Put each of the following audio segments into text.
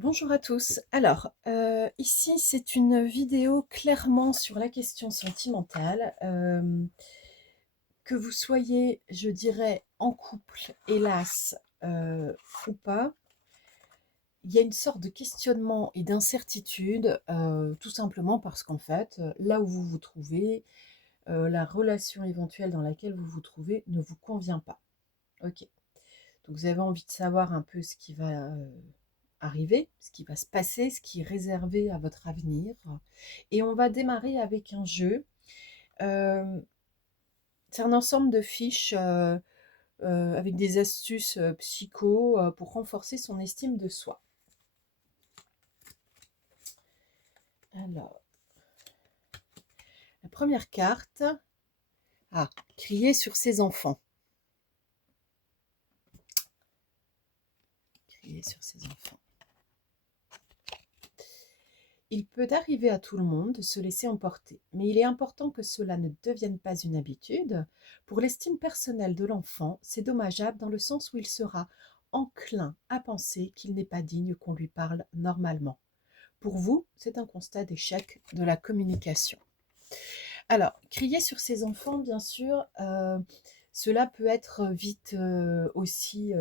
Bonjour à tous. Alors, ici, c'est une vidéo clairement sur la question sentimentale. Que vous soyez, je dirais, en couple, hélas, ou pas, il y a une sorte de questionnement et d'incertitude, tout simplement parce qu'en fait, là où vous vous trouvez, la relation éventuelle dans laquelle vous vous trouvez ne vous convient pas. Ok. Donc vous avez envie de savoir un peu ce qui va arriver, ce qui va se passer, ce qui est réservé à votre avenir. Et on va démarrer avec un jeu. Euh, c'est un ensemble de fiches avec des astuces psycho pour renforcer son estime de soi. Alors, la première carte. Ah, crier sur ses enfants. Crier sur ses enfants. Il peut arriver à tout le monde de se laisser emporter, mais il est important que cela ne devienne pas une habitude. Pour l'estime personnelle de l'enfant, c'est dommageable dans le sens où il sera enclin à penser qu'il n'est pas digne qu'on lui parle normalement. Pour vous, c'est un constat d'échec de la communication. Alors, crier sur ses enfants, bien sûr, cela peut être vite aussi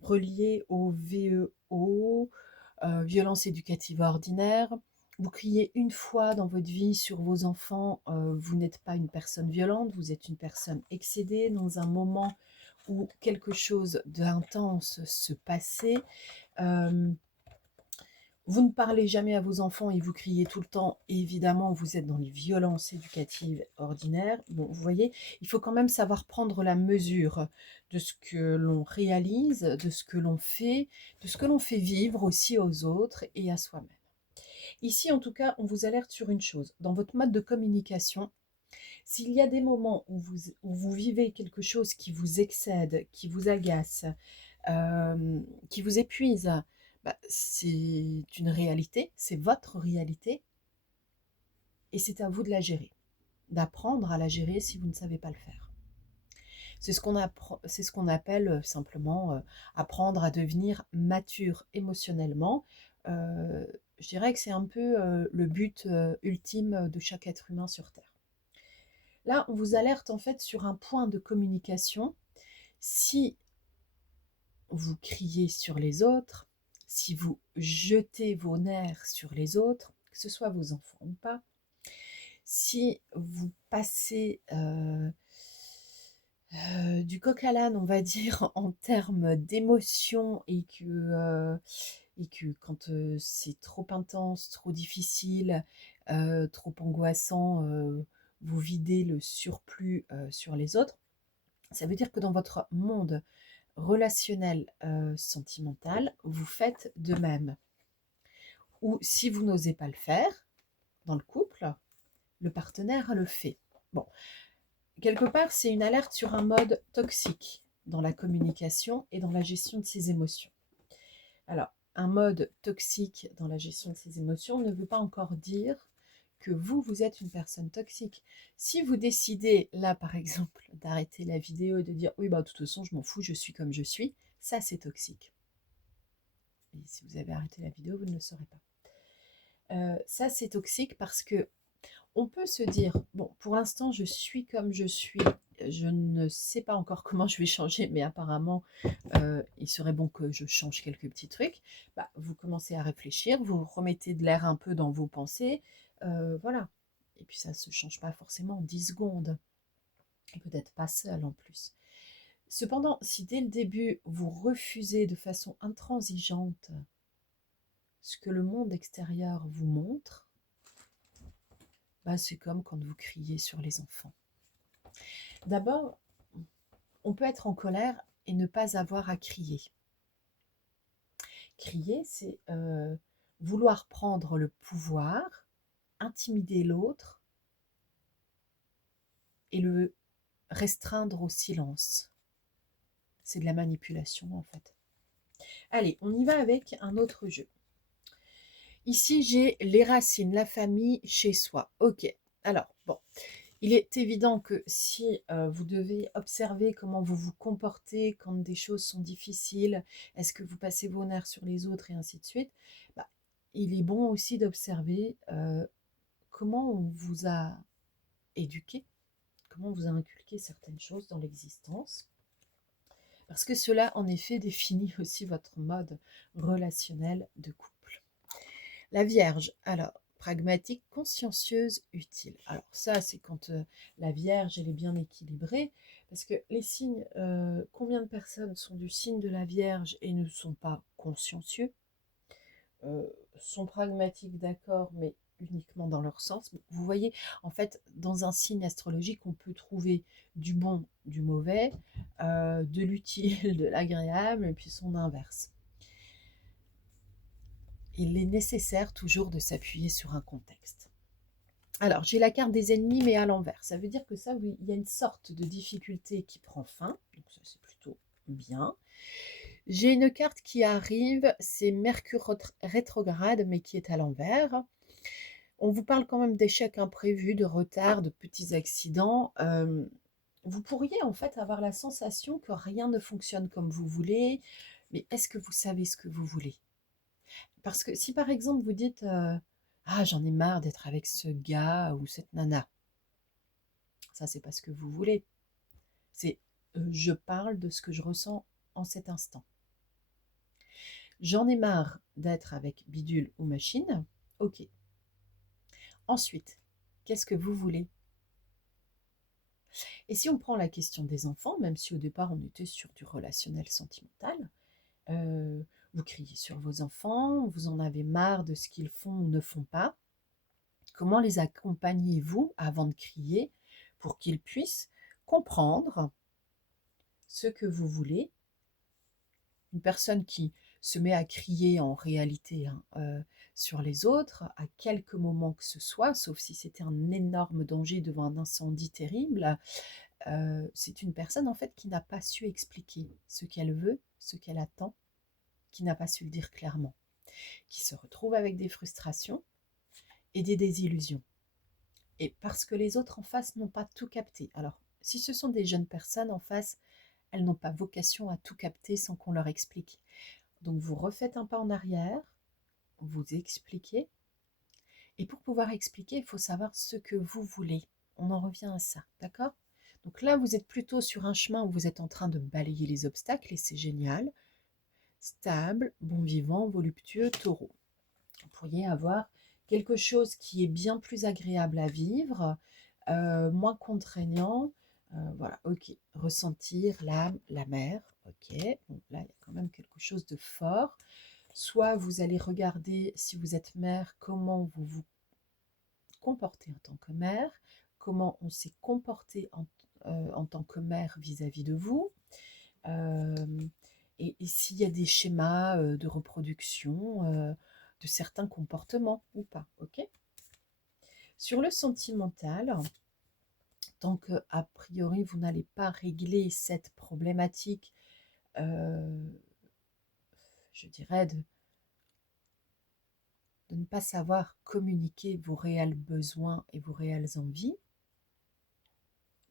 relié au VEO, violence éducative ordinaire. Vous criez une fois dans votre vie sur vos enfants, vous n'êtes pas une personne violente, vous êtes une personne excédée dans un moment où quelque chose d'intense se passait. Euh, vous ne parlez jamais à vos enfants et vous criez tout le temps. Évidemment, vous êtes dans les violences éducatives ordinaires. Bon, vous voyez, il faut quand même savoir prendre la mesure de ce que l'on réalise, de ce que l'on fait, de ce que l'on fait vivre aussi aux autres et à soi-même. Ici, en tout cas, on vous alerte sur une chose. Dans votre mode de communication, s'il y a des moments où vous vivez quelque chose qui vous excède, qui vous agace, qui vous épuise, bah, c'est une réalité, c'est votre réalité, et c'est à vous de la gérer, d'apprendre à la gérer si vous ne savez pas le faire. C'est ce qu'on appelle simplement apprendre à devenir mature émotionnellement. Euh, je dirais que c'est un peu le but ultime de chaque être humain sur Terre. Là, on vous alerte en fait sur un point de communication. Si vous criez sur les autres, si vous jetez vos nerfs sur les autres, que ce soit vos enfants ou pas, si vous passez du coq à l'âne, on va dire, en termes d'émotion et que quand c'est trop intense, trop difficile, trop angoissant, vous videz le surplus sur les autres, ça veut dire que dans votre monde relationnel sentimental, vous faites de même. Ou si vous n'osez pas le faire dans le couple, le partenaire le fait. Bon, quelque part, c'est une alerte sur un mode toxique dans la communication et dans la gestion de ses émotions. Alors, un mode toxique dans la gestion de ses émotions ne veut pas encore dire que vous êtes une personne toxique. Si vous décidez, là par exemple, d'arrêter la vidéo et de dire oui, bah, de toute façon, je m'en fous, je suis comme je suis, ça c'est toxique. Et si vous avez arrêté la vidéo, vous ne le saurez pas. Ça c'est toxique parce que on peut se dire, bon, pour l'instant, je suis comme je suis. Je ne sais pas encore comment je vais changer, mais apparemment, il serait bon que je change quelques petits trucs. Bah, vous commencez à réfléchir, vous remettez de l'air un peu dans vos pensées. Voilà. Et puis ça ne se change pas forcément en 10 secondes. Et peut-être pas seul en plus. Cependant, si dès le début, vous refusez de façon intransigeante ce que le monde extérieur vous montre, bah, c'est comme quand vous criez sur les enfants. D'abord, on peut être en colère et ne pas avoir à crier. Crier, c'est vouloir prendre le pouvoir, intimider l'autre et le restreindre au silence. C'est de la manipulation en fait. Allez, on y va avec un autre jeu. Ici, j'ai les racines, la famille chez soi. Ok, alors, bon. Il est évident que si vous devez observer comment vous vous comportez quand des choses sont difficiles, est-ce que vous passez vos nerfs sur les autres et ainsi de suite, bah, il est bon aussi d'observer comment on vous a éduqué, comment on vous a inculqué certaines choses dans l'existence, parce que cela en effet définit aussi votre mode relationnel de couple. La Vierge, alors, pragmatique, consciencieuse, utile. Alors ça, c'est quand la Vierge, elle est bien équilibrée, parce que les signes, combien de personnes sont du signe de la Vierge et ne sont pas consciencieux, euh, sont pragmatiques, d'accord, mais uniquement dans leur sens. Vous voyez, en fait, dans un signe astrologique, on peut trouver du bon, du mauvais, de l'utile, de l'agréable, et puis son inverse. Il est nécessaire toujours de s'appuyer sur un contexte. Alors, j'ai la carte des ennemis, mais à l'envers. Ça veut dire que ça, oui, il y a une sorte de difficulté qui prend fin. Donc, ça, c'est plutôt bien. J'ai une carte qui arrive, c'est Mercure rétrograde, mais qui est à l'envers. On vous parle quand même d'échecs imprévus, de retards, de petits accidents. Vous pourriez en fait avoir la sensation que rien ne fonctionne comme vous voulez, mais est-ce que vous savez ce que vous voulez? Parce que si par exemple vous dites ah, j'en ai marre d'être avec ce gars ou cette nana, ça c'est pas ce que vous voulez. C'est je parle de ce que je ressens en cet instant. J'en ai marre d'être avec bidule ou machine, ok. Ensuite, qu'est-ce que vous voulez? Et si on prend la question des enfants, même si au départ on était sur du relationnel sentimental, vous criez sur vos enfants, vous en avez marre de ce qu'ils font ou ne font pas. Comment les accompagnez-vous avant de crier pour qu'ils puissent comprendre ce que vous voulez? Une personne qui se met à crier en réalité sur les autres, à quelque moment que ce soit, sauf si c'était un énorme danger devant un incendie terrible, c'est une personne en fait qui n'a pas su expliquer ce qu'elle veut, ce qu'elle attend, qui n'a pas su le dire clairement, qui se retrouve avec des frustrations et des désillusions. Et parce que les autres en face n'ont pas tout capté. Alors, si ce sont des jeunes personnes en face, elles n'ont pas vocation à tout capter sans qu'on leur explique. Donc, vous refaites un pas en arrière, vous expliquez. Et pour pouvoir expliquer, il faut savoir ce que vous voulez. On en revient à ça, d'accord? Donc là, vous êtes plutôt sur un chemin où vous êtes en train de balayer les obstacles et c'est génial. Stable, bon vivant, voluptueux, taureau. Vous pourriez avoir quelque chose qui est bien plus agréable à vivre, moins contraignant. Voilà, ok. Ressentir l'âme, la mer, ok. Bon, là, il y a quand même quelque chose de fort. Soit vous allez regarder, si vous êtes mère, comment vous vous comportez en tant que mère, comment on s'est comporté en tant que mère vis-à-vis de vous, euh, et s'il y a des schémas de reproduction de certains comportements ou pas, ok? Sur le sentimental, tant que a priori vous n'allez pas régler cette problématique, euh, je dirais de ne pas savoir communiquer vos réels besoins et vos réelles envies,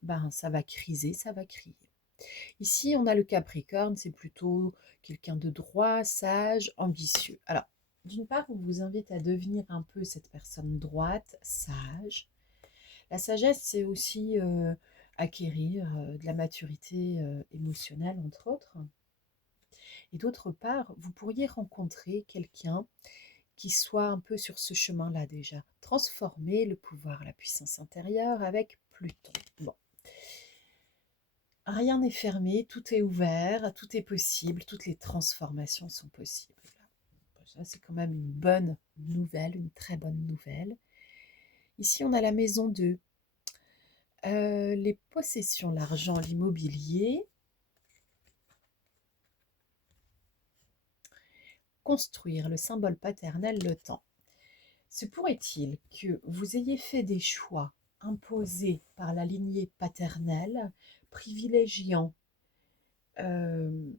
ben ça va criser, ça va crier. Ici, on a le Capricorne, c'est plutôt quelqu'un de droit, sage, ambitieux. Alors, d'une part, on vous invite à devenir un peu cette personne droite, sage. La sagesse, c'est aussi acquérir de la maturité émotionnelle, entre autres. Et d'autre part, vous pourriez rencontrer quelqu'un qui soit un peu sur ce chemin-là déjà. Transformer le pouvoir, la puissance intérieure avec Pluton. Bon. Rien n'est fermé, tout est ouvert, tout est possible, toutes les transformations sont possibles. Ça, c'est quand même une bonne nouvelle, une très bonne nouvelle. Ici, on a la maison 2. Les possessions, l'argent, l'immobilier. Construire, le symbole paternel, le temps. Se pourrait-il que vous ayez fait des choix imposés par la lignée paternelle, privilégiant le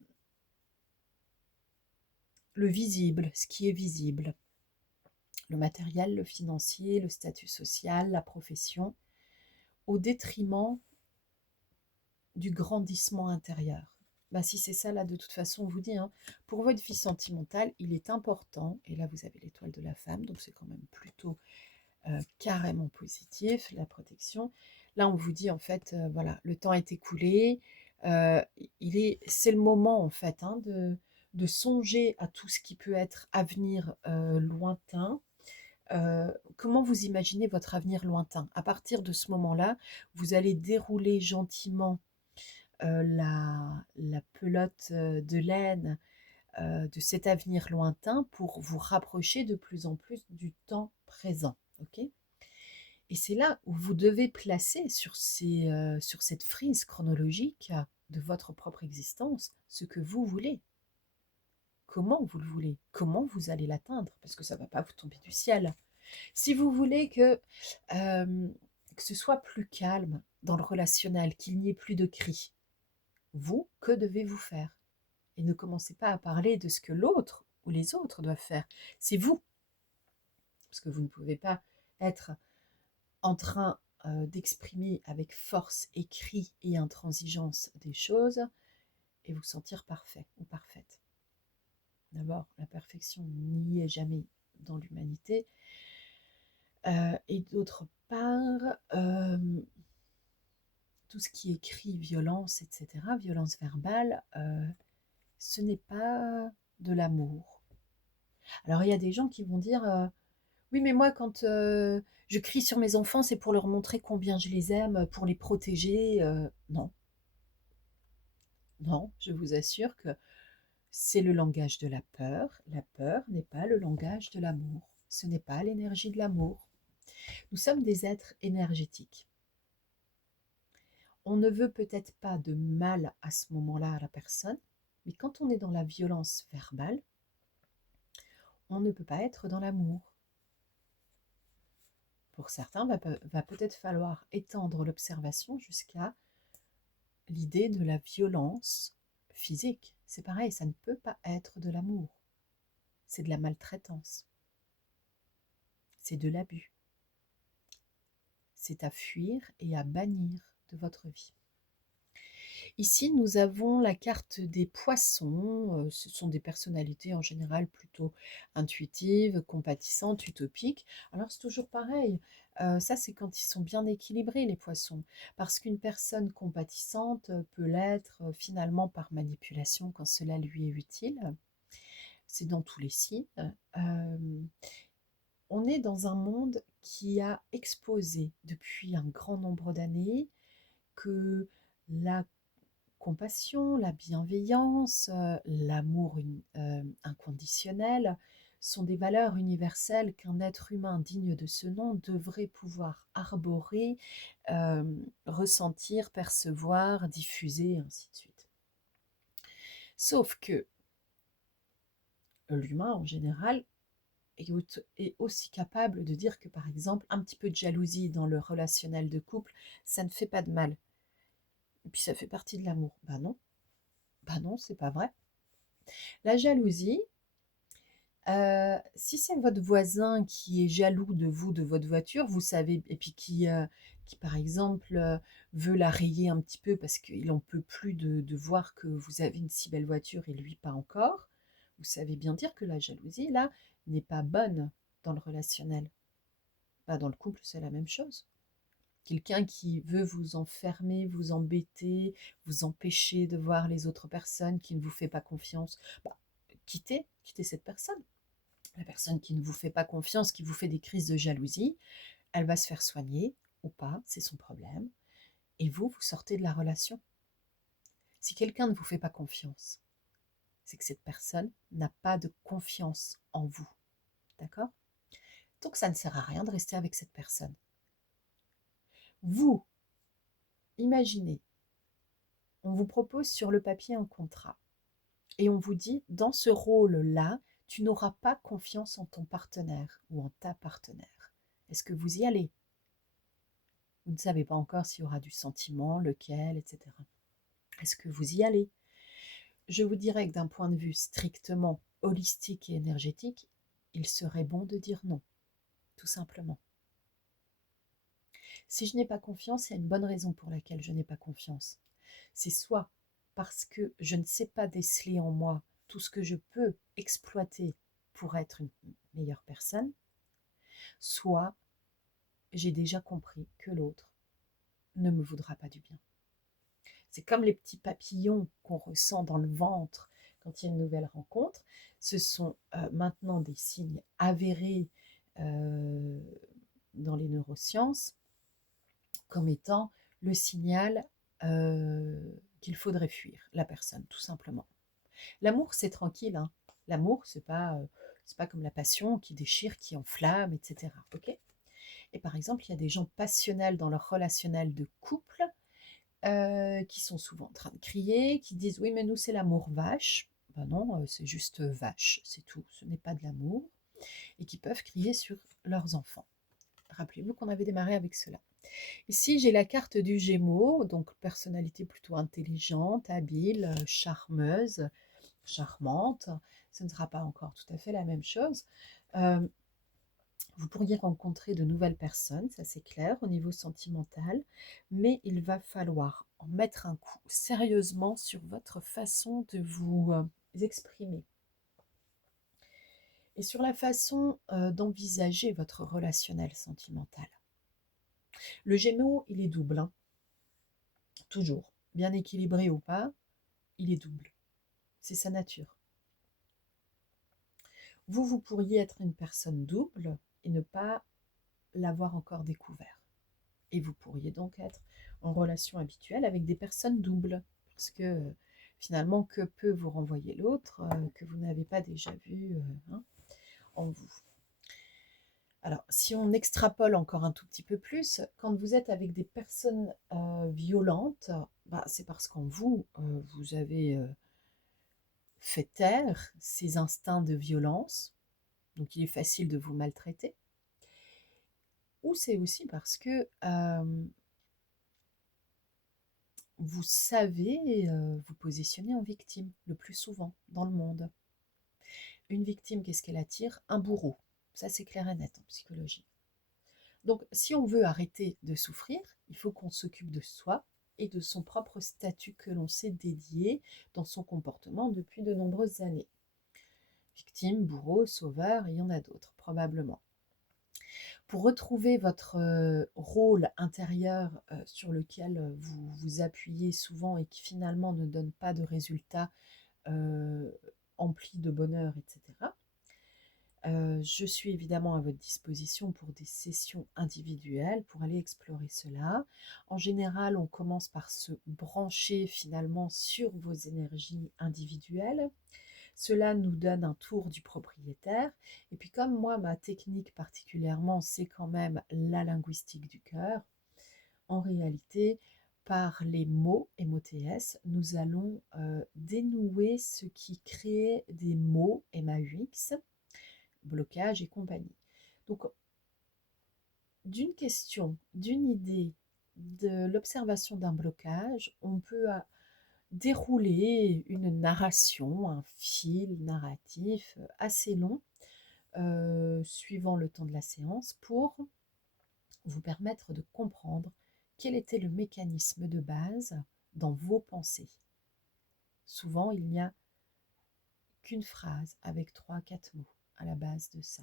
visible, ce qui est visible, le matériel, le financier, le statut social, la profession, au détriment du grandissement intérieur. Bah, si c'est ça, là, de toute façon, on vous dit, hein, pour votre vie sentimentale, il est important, et là, vous avez l'étoile de la femme, donc c'est quand même plutôt carrément positif, la protection. Là, on vous dit, en fait, voilà, le temps est écoulé, c'est le moment, en fait, hein, de songer à tout ce qui peut être avenir lointain. Comment vous imaginez votre avenir lointain? À partir de ce moment-là, vous allez dérouler gentiment la pelote de laine de cet avenir lointain pour vous rapprocher de plus en plus du temps présent. Ok. Et c'est là où vous devez placer sur cette frise chronologique de votre propre existence ce que vous voulez. Comment vous le voulez? Comment vous allez l'atteindre? Parce que ça ne va pas vous tomber du ciel. Si vous voulez que ce soit plus calme dans le relationnel, qu'il n'y ait plus de cris, vous, que devez-vous faire? Et ne commencez pas à parler de ce que l'autre ou les autres doivent faire. C'est vous. Parce que vous ne pouvez pas être en train d'exprimer avec force, écrit et intransigeance des choses et vous sentir parfait ou parfaite. D'abord, la perfection n'y est jamais dans l'humanité. Et d'autre part, tout ce qui est cri, violence, etc., violence verbale, ce n'est pas de l'amour. Alors il y a des gens qui vont dire oui, mais moi quand je crie sur mes enfants, c'est pour leur montrer combien je les aime, pour les protéger. Non, non, je vous assure que c'est le langage de la peur. La peur n'est pas le langage de l'amour. Ce n'est pas l'énergie de l'amour. Nous sommes des êtres énergétiques. On ne veut peut-être pas de mal à ce moment-là à la personne, mais quand on est dans la violence verbale, on ne peut pas être dans l'amour. Pour certains, va peut-être falloir étendre l'observation jusqu'à l'idée de la violence physique. C'est pareil, ça ne peut pas être de l'amour. C'est de la maltraitance. C'est de l'abus. C'est à fuir et à bannir de votre vie. Ici, nous avons la carte des poissons. Ce sont des personnalités en général plutôt intuitives, compatissantes, utopiques. Alors c'est toujours pareil. Ça, c'est quand ils sont bien équilibrés, les poissons. Parce qu'une personne compatissante peut l'être finalement par manipulation quand cela lui est utile. C'est dans tous les signes. On est dans un monde qui a exposé depuis un grand nombre d'années que la compassion, la bienveillance, l'amour inconditionnel sont des valeurs universelles qu'un être humain digne de ce nom devrait pouvoir arborer, ressentir, percevoir, diffuser, et ainsi de suite. Sauf que l'humain en général est aussi capable de dire que par exemple un petit peu de jalousie dans le relationnel de couple, ça ne fait pas de mal. Et puis ça fait partie de l'amour. Bah non, c'est pas vrai. La jalousie, si c'est votre voisin qui est jaloux de vous, de votre voiture, vous savez, et puis qui par exemple veut la rayer un petit peu parce qu'il n'en peut plus de voir que vous avez une si belle voiture et lui pas encore, vous savez bien dire que la jalousie, là, n'est pas bonne dans le relationnel. Bah, dans le couple, c'est la même chose. Quelqu'un qui veut vous enfermer, vous embêter, vous empêcher de voir les autres personnes, qui ne vous fait pas confiance, bah, quittez cette personne. La personne qui ne vous fait pas confiance, qui vous fait des crises de jalousie, elle va se faire soigner ou pas, c'est son problème. Et vous sortez de la relation. Si quelqu'un ne vous fait pas confiance, c'est que cette personne n'a pas de confiance en vous. D'accord? Donc ça ne sert à rien de rester avec cette personne. Vous, imaginez, on vous propose sur le papier un contrat et on vous dit, dans ce rôle-là, tu n'auras pas confiance en ton partenaire ou en ta partenaire. Est-ce que vous y allez? Vous ne savez pas encore s'il y aura du sentiment, lequel, etc. Est-ce que vous y allez? Je vous dirais que d'un point de vue strictement holistique et énergétique, il serait bon de dire non, tout simplement. Si je n'ai pas confiance, il y a une bonne raison pour laquelle je n'ai pas confiance. C'est soit parce que je ne sais pas déceler en moi tout ce que je peux exploiter pour être une meilleure personne, soit j'ai déjà compris que l'autre ne me voudra pas du bien. C'est comme les petits papillons qu'on ressent dans le ventre quand il y a une nouvelle rencontre. Ce sont maintenant des signes avérés euh, dans les neurosciences comme étant le signal qu'il faudrait fuir la personne, tout simplement. L'amour, c'est tranquille. Hein. L'amour, c'est pas comme la passion qui déchire, qui enflamme, etc. Ok. Et par exemple, il y a des gens passionnels dans leur relationnel de couple qui sont souvent en train de crier, qui disent oui, mais nous, c'est l'amour vache. Ben non, c'est juste vache, c'est tout. Ce n'est pas de l'amour. Et qui peuvent crier sur leurs enfants. Rappelez-vous qu'on avait démarré avec cela. Ici, j'ai la carte du Gémeaux, donc personnalité plutôt intelligente, habile, charmeuse, charmante. Ce ne sera pas encore tout à fait la même chose. Euh, Vous pourriez rencontrer de nouvelles personnes, ça c'est clair, au niveau sentimental, mais il va falloir en mettre un coup sérieusement sur votre façon de vous exprimer et sur la façon d'envisager votre relationnel sentimental. Le Gémeaux, il est double, hein, toujours. Bien équilibré ou pas, il est double. C'est sa nature. Vous pourriez être une personne double et ne pas l'avoir encore découvert. Et vous pourriez donc être en relation habituelle avec des personnes doubles. Parce que finalement, que peut vous renvoyer l'autre que vous n'avez pas déjà vu hein, en vous. Alors, si on extrapole encore un tout petit peu plus, quand vous êtes avec des personnes violentes, bah, c'est parce qu'en vous, vous avez fait taire ces instincts de violence, donc il est facile de vous maltraiter. Ou c'est aussi parce que vous savez vous positionner en victime le plus souvent dans le monde. Une victime, qu'est-ce qu'elle attire? Un bourreau. Ça, c'est clair et net en psychologie. Donc, si on veut arrêter de souffrir, il faut qu'on s'occupe de soi et de son propre statut que l'on s'est dédié dans son comportement depuis de nombreuses années. Victime, bourreau, sauveur, il y en a d'autres, probablement. Pour retrouver votre rôle intérieur sur lequel vous vous appuyez souvent et qui finalement ne donne pas de résultats emplis de bonheur, etc., je suis évidemment à votre disposition pour des sessions individuelles, pour aller explorer cela. En général, on commence par se brancher finalement sur vos énergies individuelles. Cela nous donne un tour du propriétaire. Et puis comme moi, ma technique particulièrement, c'est quand même la linguistique du cœur, en réalité, par les mots MOTS, nous allons dénouer ce qui crée des mots MAUX, blocage et compagnie. Donc, d'une question, d'une idée, de l'observation d'un blocage, on peut dérouler une narration, un fil narratif assez long, suivant le temps de la séance, pour vous permettre de comprendre quel était le mécanisme de base dans vos pensées. Souvent, il n'y a qu'une phrase avec 3-4 mots à la base de ça.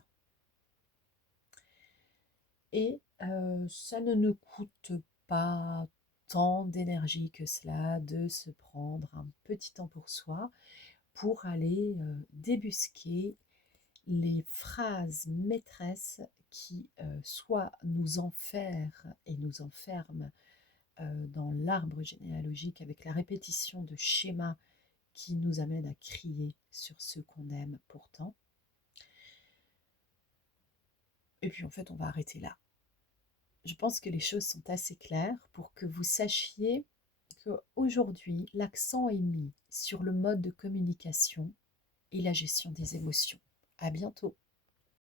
Et ça ne nous coûte pas tant d'énergie que cela de se prendre un petit temps pour soi pour aller débusquer les phrases maîtresses qui soit nous enferment et nous enferment dans l'arbre généalogique avec la répétition de schémas qui nous amènent à crier sur ceux qu'on aime pourtant. Et puis en fait, on va arrêter là. Je pense que les choses sont assez claires pour que vous sachiez qu'aujourd'hui, l'accent est mis sur le mode de communication et la gestion des émotions. À bientôt.